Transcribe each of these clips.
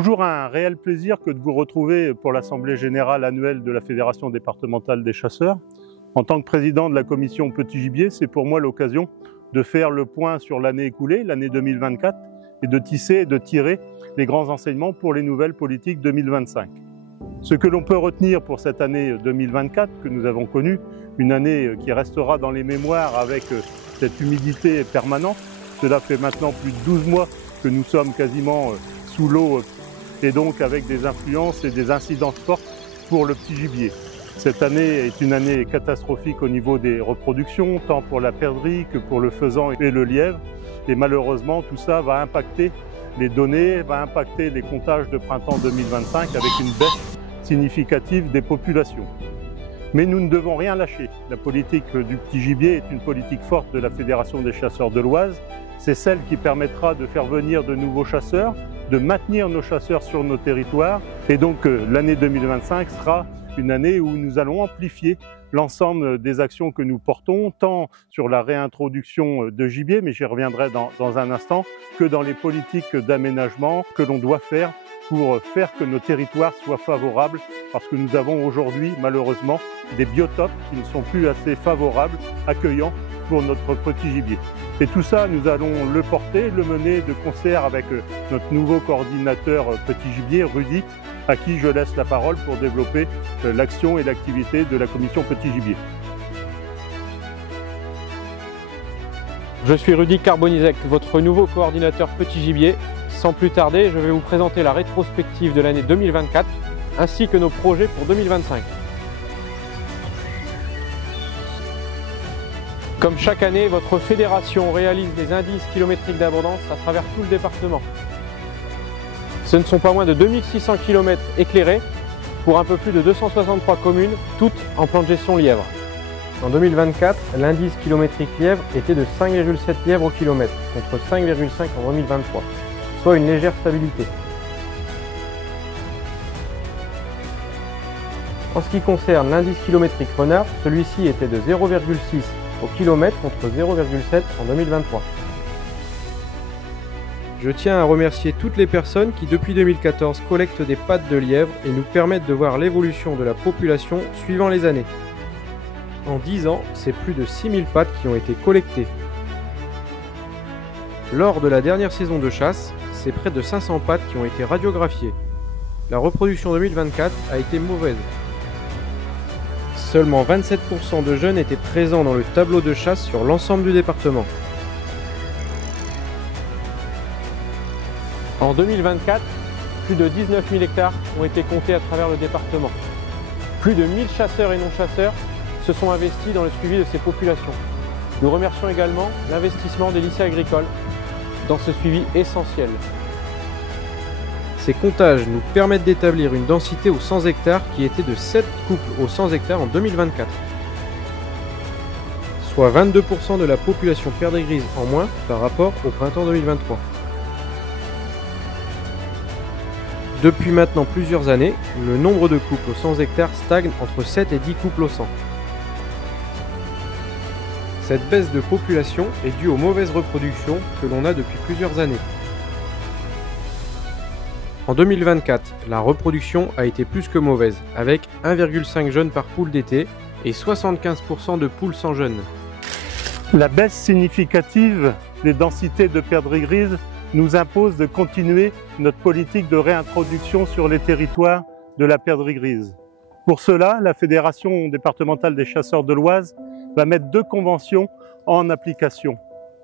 toujours un réel plaisir que de vous retrouver pour l'Assemblée générale annuelle de la Fédération départementale des chasseurs. En tant que président de la commission Petit Gibier, c'est pour moi l'occasion de faire le point sur l'année écoulée, l'année 2024, et de tisser et de tirer les grands enseignements pour les nouvelles politiques 2025. Ce que l'on peut retenir pour cette année 2024 que nous avons connue, une année qui restera dans les mémoires avec cette humidité permanente. Cela fait maintenant plus de 12 mois que nous sommes quasiment sous l'eau et donc avec des influences et des incidences fortes pour le petit gibier. Cette année est une année catastrophique au niveau des reproductions, tant pour la perdrix que pour le faisan et le lièvre. Et malheureusement, tout ça va impacter les données, va impacter les comptages de printemps 2025 avec une baisse significative des populations. Mais nous ne devons rien lâcher. La politique du petit gibier est une politique forte de la Fédération des chasseurs de l'Oise. C'est celle qui permettra de faire venir de nouveaux chasseurs, de maintenir nos chasseurs sur nos territoires. Et donc l'année 2025 sera une année où nous allons amplifier l'ensemble des actions que nous portons, tant sur la réintroduction de gibier, mais j'y reviendrai dans un instant, que dans les politiques d'aménagement que l'on doit faire pour faire que nos territoires soient favorables, parce que nous avons aujourd'hui, malheureusement, des biotopes qui ne sont plus assez favorables, accueillants pour notre petit gibier. Et tout ça, nous allons le porter, le mener de concert avec notre nouveau coordinateur petit gibier, Rudy, à qui je laisse la parole pour développer l'action et l'activité de la commission petit gibier. Je suis Rudy Carbonizek, votre nouveau coordinateur petit gibier. Sans plus tarder, je vais vous présenter la rétrospective de l'année 2024 ainsi que nos projets pour 2025. Comme chaque année, votre fédération réalise des indices kilométriques d'abondance à travers tout le département. Ce ne sont pas moins de 2600 km éclairés pour un peu plus de 263 communes, toutes en plan de gestion lièvre. En 2024, l'indice kilométrique lièvre était de 5,7 lièvres au kilomètre contre 5,5 en 2023. Soit une légère stabilité. En ce qui concerne l'indice kilométrique renard, celui-ci était de 0,6 au kilomètre contre 0,7 en 2023. Je tiens à remercier toutes les personnes qui depuis 2014 collectent des pattes de lièvre et nous permettent de voir l'évolution de la population suivant les années. En 10 ans, c'est plus de 6000 pattes qui ont été collectées. Lors de la dernière saison de chasse, c'est près de 500 pattes qui ont été radiographiées. La reproduction 2024 a été mauvaise. Seulement 27% de jeunes étaient présents dans le tableau de chasse sur l'ensemble du département. En 2024, plus de 19 000 hectares ont été comptés à travers le département. Plus de 1000 chasseurs et non-chasseurs se sont investis dans le suivi de ces populations. Nous remercions également l'investissement des lycées agricoles dans ce suivi essentiel. Ces comptages nous permettent d'établir une densité aux 100 hectares qui était de 7 couples aux 100 hectares en 2024, soit 22% de la population perdrix grise en moins par rapport au printemps 2023. Depuis maintenant plusieurs années, le nombre de couples aux 100 hectares stagne entre 7 et 10 couples aux 100. Cette baisse de population est due aux mauvaises reproductions que l'on a depuis plusieurs années. En 2024, la reproduction a été plus que mauvaise, avec 1,5 jeunes par poule d'été et 75% de poules sans jeunes. La baisse significative des densités de perdrix grise nous impose de continuer notre politique de réintroduction sur les territoires de la perdrix grise. Pour cela, la Fédération départementale des chasseurs de l'Oise va mettre 2 conventions en application.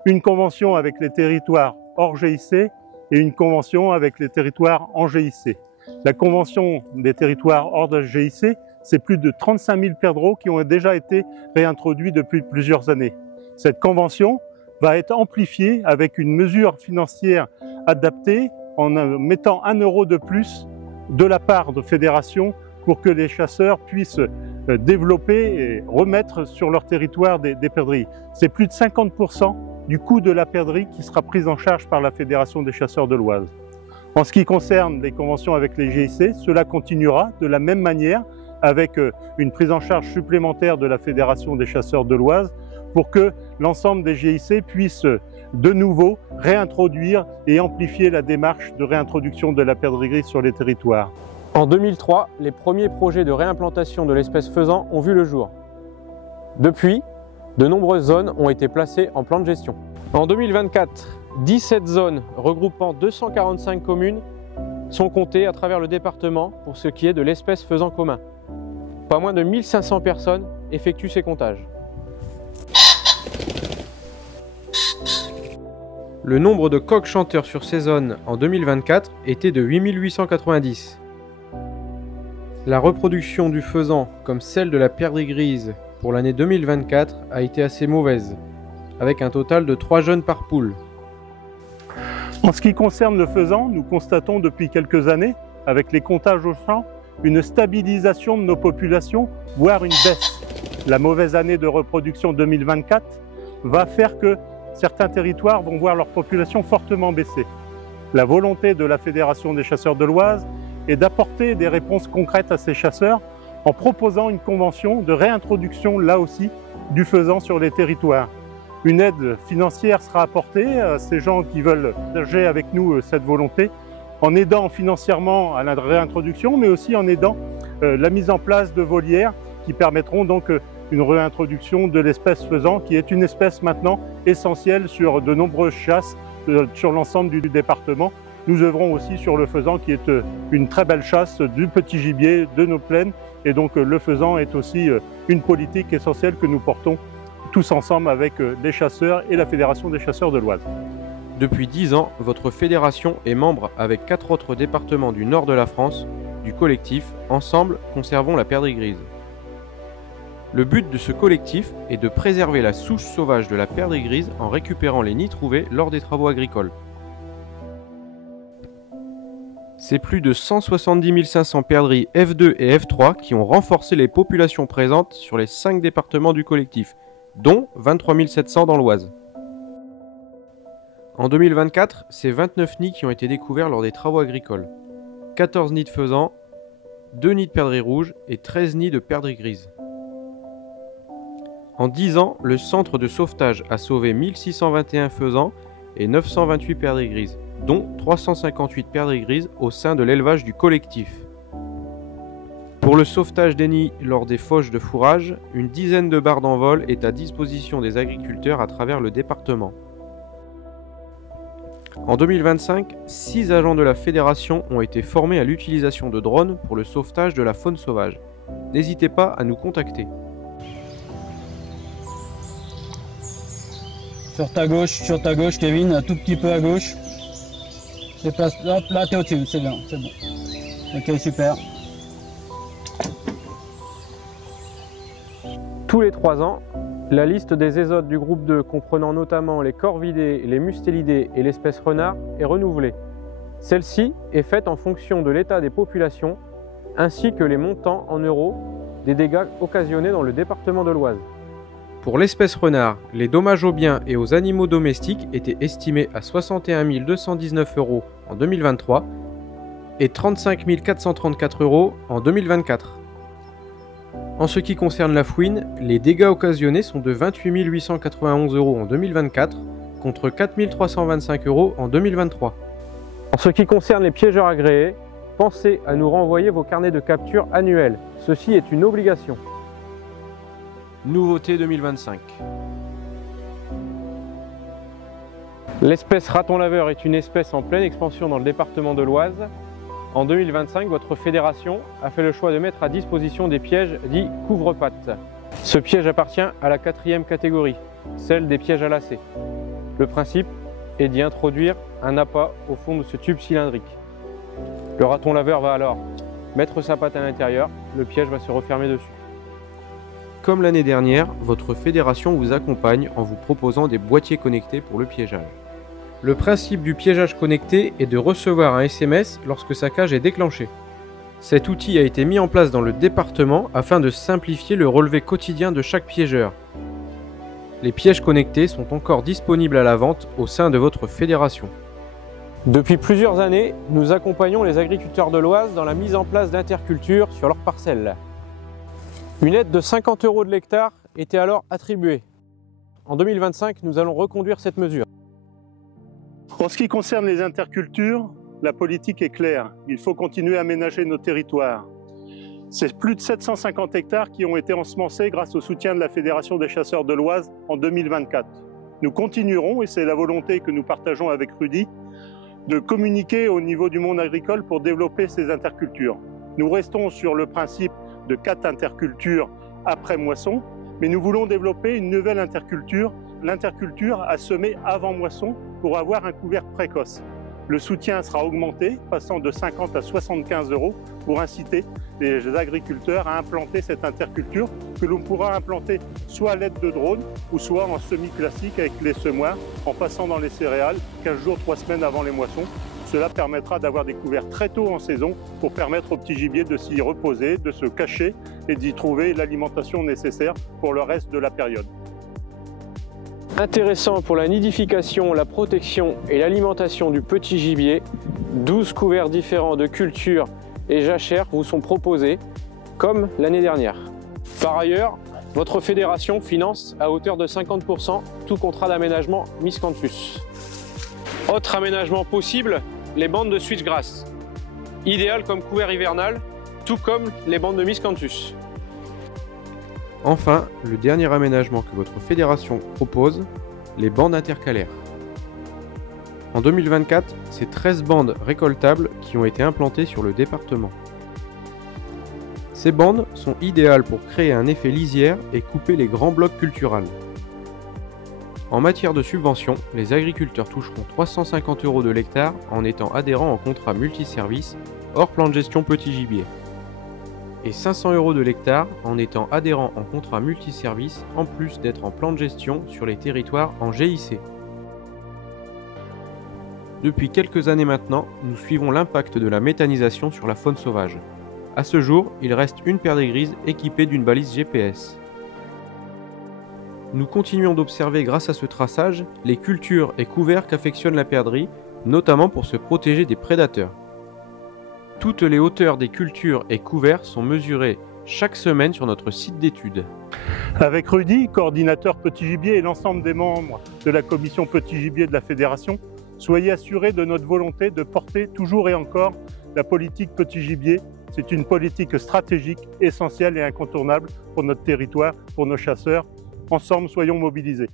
Une convention avec les territoires hors GIC et une convention avec les territoires en GIC. La convention des territoires hors de GIC, c'est plus de 35 000 perdreaux qui ont déjà été réintroduits depuis plusieurs années. Cette convention va être amplifiée avec une mesure financière adaptée en mettant 1 € de plus de la part de fédération pour que les chasseurs puissent développer et remettre sur leur territoire des perdrix. C'est plus de 50% du coût de la perdrix qui sera prise en charge par la Fédération des chasseurs de l'Oise. En ce qui concerne les conventions avec les GIC, cela continuera de la même manière avec une prise en charge supplémentaire de la Fédération des chasseurs de l'Oise pour que l'ensemble des GIC puissent de nouveau réintroduire et amplifier la démarche de réintroduction de la perdrix grise sur les territoires. En 2003, les premiers projets de réimplantation de l'espèce faisan ont vu le jour. Depuis, de nombreuses zones ont été placées en plan de gestion. En 2024, 17 zones regroupant 245 communes sont comptées à travers le département pour ce qui est de l'espèce faisan commun. Pas moins de 1500 personnes effectuent ces comptages. Le nombre de coqs chanteurs sur ces zones en 2024 était de 8890. La reproduction du faisan, comme celle de la perdrix grise pour l'année 2024, a été assez mauvaise, avec un total de 3 jeunes par poule. En ce qui concerne le faisan, nous constatons depuis quelques années, avec les comptages au champ, une stabilisation de nos populations, voire une baisse. La mauvaise année de reproduction 2024 va faire que certains territoires vont voir leur population fortement baisser. La volonté de la Fédération des chasseurs de l'Oise est d'apporter des réponses concrètes à ces chasseurs en proposant une convention de réintroduction, là aussi, du faisan sur les territoires. Une aide financière sera apportée à ces gens qui veulent partager avec nous cette volonté, en aidant financièrement à la réintroduction, mais aussi en aidant la mise en place de volières qui permettront donc une réintroduction de l'espèce faisan, qui est une espèce maintenant essentielle sur de nombreuses chasses sur l'ensemble du département. Nous œuvrons aussi sur le faisan, qui est une très belle chasse du petit gibier de nos plaines, et donc le faisan est aussi une politique essentielle que nous portons tous ensemble avec les chasseurs et la Fédération des chasseurs de l'Oise. Depuis 10 ans, votre fédération est membre avec 4 autres départements du nord de la France du collectif Ensemble Conservons la perdrix grise. Le but de ce collectif est de préserver la souche sauvage de la perdrix grise en récupérant les nids trouvés lors des travaux agricoles. C'est plus de 170 500 perdrix F2 et F3 qui ont renforcé les populations présentes sur les 5 départements du collectif, dont 23 700 dans l'Oise. En 2024, c'est 29 nids qui ont été découverts lors des travaux agricoles. 14 nids de faisans, 2 nids de perdrix rouge et 13 nids de perdrix grise. En 10 ans, le centre de sauvetage a sauvé 1621 faisans et 928 perdrix grises, dont 358 perdrix grises au sein de l'élevage du collectif. Pour le sauvetage des nids lors des fauches de fourrage, une dizaine de barres d'envol est à disposition des agriculteurs à travers le département. En 2025, 6 agents de la fédération ont été formés à l'utilisation de drones pour le sauvetage de la faune sauvage. N'hésitez pas à nous contacter. Sur ta gauche, Kevin, un tout petit peu à gauche. Déplace, hop, là, t'es au-dessus, c'est bien, c'est bon. Ok, super. Tous les 3 ans, la liste des ésodes du groupe 2, comprenant notamment les corvidés, les mustélidés et l'espèce renard, est renouvelée. Celle-ci est faite en fonction de l'état des populations, ainsi que les montants en euros des dégâts occasionnés dans le département de l'Oise. Pour l'espèce renard, les dommages aux biens et aux animaux domestiques étaient estimés à 61 219 € en 2023 et 35 434 € en 2024. En ce qui concerne la fouine, les dégâts occasionnés sont de 28 891 € en 2024 contre 4 325 € en 2023. En ce qui concerne les piégeurs agréés, pensez à nous renvoyer vos carnets de capture annuels. Ceci est une obligation. Nouveauté 2025. L'espèce raton laveur est une espèce en pleine expansion dans le département de l'Oise. En 2025, votre fédération a fait le choix de mettre à disposition des pièges dits couvre-pattes. Ce piège appartient à la 4e catégorie, celle des pièges à lacets. Le principe est d'y introduire un appât au fond de ce tube cylindrique. Le raton laveur va alors mettre sa patte à l'intérieur, le piège va se refermer dessus. Comme l'année dernière, votre fédération vous accompagne en vous proposant des boîtiers connectés pour le piégeage. Le principe du piégeage connecté est de recevoir un SMS lorsque sa cage est déclenchée. Cet outil a été mis en place dans le département afin de simplifier le relevé quotidien de chaque piégeur. Les pièges connectés sont encore disponibles à la vente au sein de votre fédération. Depuis plusieurs années, nous accompagnons les agriculteurs de l'Oise dans la mise en place d'interculture sur leurs parcelles. Une aide de 50 € de l'hectare était alors attribuée. En 2025, nous allons reconduire cette mesure. En ce qui concerne les intercultures, la politique est claire. Il faut continuer à aménager nos territoires. C'est plus de 750 hectares qui ont été ensemencés grâce au soutien de la Fédération des chasseurs de l'Oise en 2024. Nous continuerons, et c'est la volonté que nous partageons avec Rudy, de communiquer au niveau du monde agricole pour développer ces intercultures. Nous restons sur le principe de 4 intercultures après moisson, mais nous voulons développer une nouvelle interculture, l'interculture à semer avant moisson pour avoir un couvert précoce. Le soutien sera augmenté, passant de 50 à 75 € pour inciter les agriculteurs à implanter cette interculture que l'on pourra implanter soit à l'aide de drones ou soit en semis classique avec les semoirs en passant dans les céréales 15 jours, 3 semaines avant les moissons. Cela permettra d'avoir des couverts très tôt en saison pour permettre au petit gibier de s'y reposer, de se cacher et d'y trouver l'alimentation nécessaire pour le reste de la période. Intéressant pour la nidification, la protection et l'alimentation du petit gibier, 12 couverts différents de cultures et jachères vous sont proposés, comme l'année dernière. Par ailleurs, votre fédération finance à hauteur de 50% tout contrat d'aménagement Miscanthus. Autre aménagement possible, les bandes de switchgrass. Idéal comme couvert hivernal, tout comme les bandes de Miscanthus. Enfin, le dernier aménagement que votre fédération propose, les bandes intercalaires. En 2024, c'est 13 bandes récoltables qui ont été implantées sur le département. Ces bandes sont idéales pour créer un effet lisière et couper les grands blocs culturels. En matière de subventions, les agriculteurs toucheront 350 € de l'hectare en étant adhérents en contrat multiservice hors plan de gestion petit gibier. Et 500 € de l'hectare en étant adhérent en contrat multiservice en plus d'être en plan de gestion sur les territoires en GIC. Depuis quelques années maintenant, nous suivons l'impact de la méthanisation sur la faune sauvage. À ce jour, il reste une perdrix grise équipée d'une balise GPS. Nous continuons d'observer grâce à ce traçage les cultures et couverts qu'affectionne la perdrix, notamment pour se protéger des prédateurs. Toutes les hauteurs des cultures et couverts sont mesurées chaque semaine sur notre site d'études. Avec Rudy, coordinateur petit gibier et l'ensemble des membres de la commission petit gibier de la Fédération, soyez assurés de notre volonté de porter toujours et encore la politique petit gibier. C'est une politique stratégique, essentielle et incontournable pour notre territoire, pour nos chasseurs. Ensemble, soyons mobilisés.